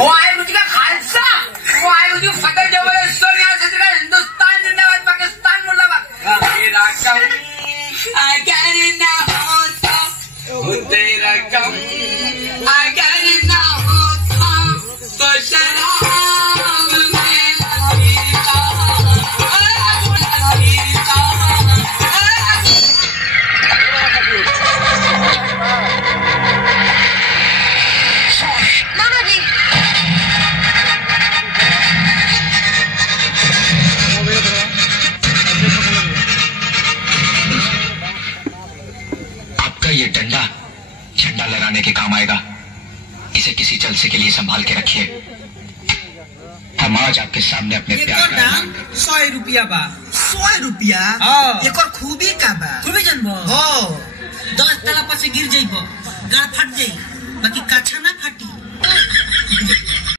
वाहिगुरु जी का खालसा, वाहिगुरु जी फतेह जबरदस्ती हिंदुस्तान जिंदाबाद, पाकिस्तान मुर्दाबाद। तेरा कम अगर ना होता, तेरा कम अगर ना होता तो शराब में पीता। मामा जी आपका ये डंडा झंडा लगाने के काम आएगा। इसे किसी जलसे के लिए संभाल के रखिए। हम आज आपके सामने अपने प्यार का दाम 100 रुपया बा। 100 रुपया हाँ। एकर खूबी का बा? खूबी जानबो हो 10 तला पर से गिर जाइबो, गाड़ फट जाई, बाकी काछा ना